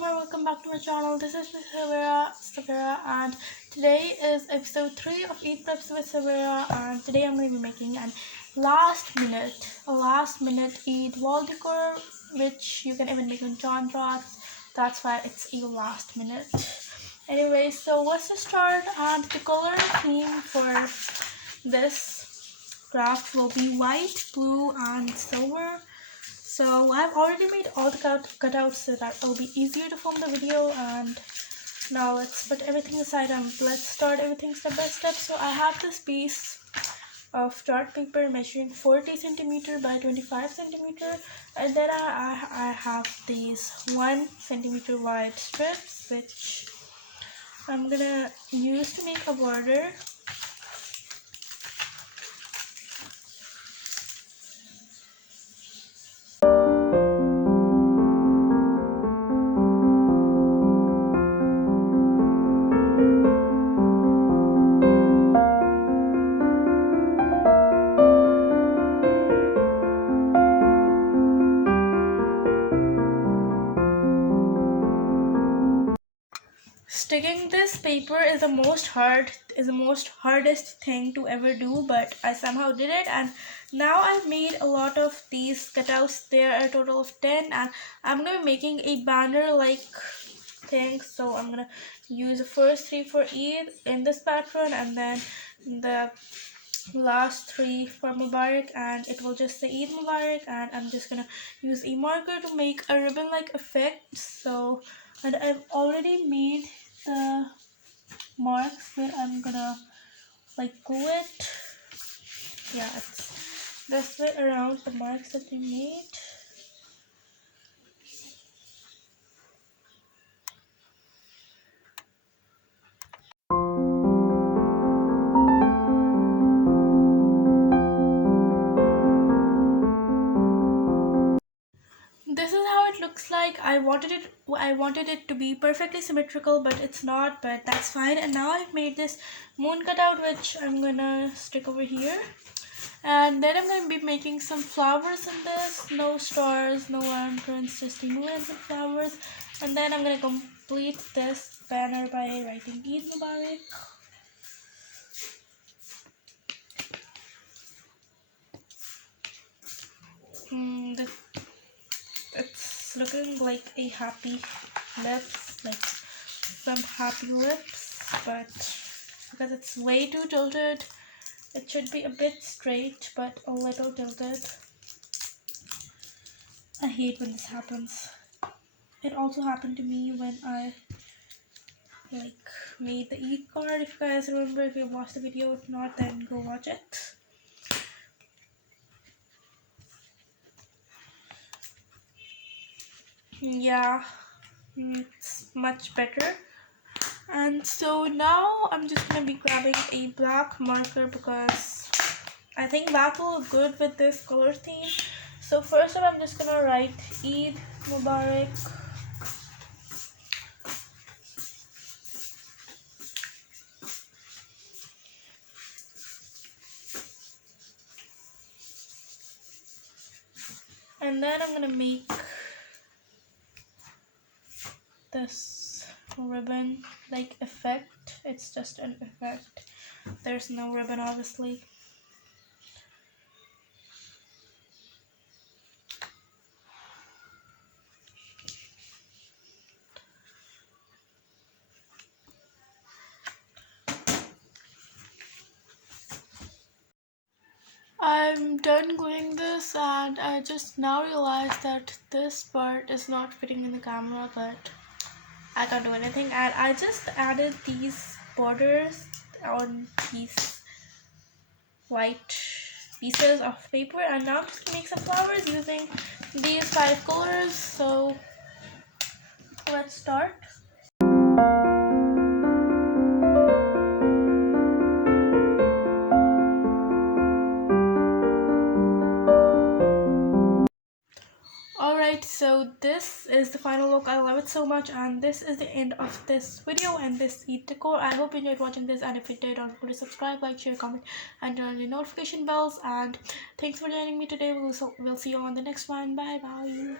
everyone, welcome back to my channel. This is Miss Svayra, and today is episode 3 of Eat Preps with Svayra, and today I'm going to be making a last minute Eid wall decor, which you can even make on John Rots. That's why it's a last minute. Anyway, so let's just start, and the color theme for this craft will be white, blue, and silver. So I've already made all the cutouts so that it'll be easier to film the video, and now let's put everything aside and let's start everything step by step. So I have this piece of chart paper measuring 40 centimeter by 25 centimeter, and then I have these 1 centimeter wide strips which I'm gonna use to make a border. Sticking this paper is the hardest thing to ever do, but I somehow did it, and now I've made a lot of these cutouts. There are a total of 10, and I'm gonna be making a banner like thing. So I'm gonna use the first 3 for Eid in this pattern, and then the last 3 for Mubarak, and it will just say Eid Mubarak, and I'm just gonna use a marker to make a ribbon like effect. So, and I've already made the marks where I'm gonna like glue it. Yeah, it's this way around the marks that we made. This is how it looks like. I wanted it to be perfectly symmetrical, but it's not, but that's fine. And now I've made this moon cutout, which I'm gonna stick over here. And then I'm going to be making some flowers in this. No stars, no lanterns, just a moon and some flowers. And then I'm going to complete this banner by writing Eid Mubarak. It's looking like a happy lips, like some happy lips, but because it's way too tilted, it should be a bit straight, but a little tilted. I hate when this happens. It also happened to me when I made the Eid card. If you guys remember, if you watched the video, if not, then go watch it. Yeah, it's much better. And so now I'm just gonna be grabbing a black marker because I think black will look good with this color theme. So first of all, I'm just gonna write Eid Mubarak. And then I'm gonna make this ribbon like effect. It's just an effect. There's no ribbon, obviously. I'm done gluing this, and I just now realized that this part is not fitting in the camera, but I can't do anything. And I just added these borders on these white pieces of paper, and now I'm just gonna make some flowers using these 5 colors. So let's start. Alright, so this is the final look. I love it so much, and this is the end of this video and this Eid decor. I hope you enjoyed watching this, and if you did, don't forget to subscribe, like, share, comment, and turn on your notification bells. And thanks for joining me today. We'll see you on the next one. Bye bye.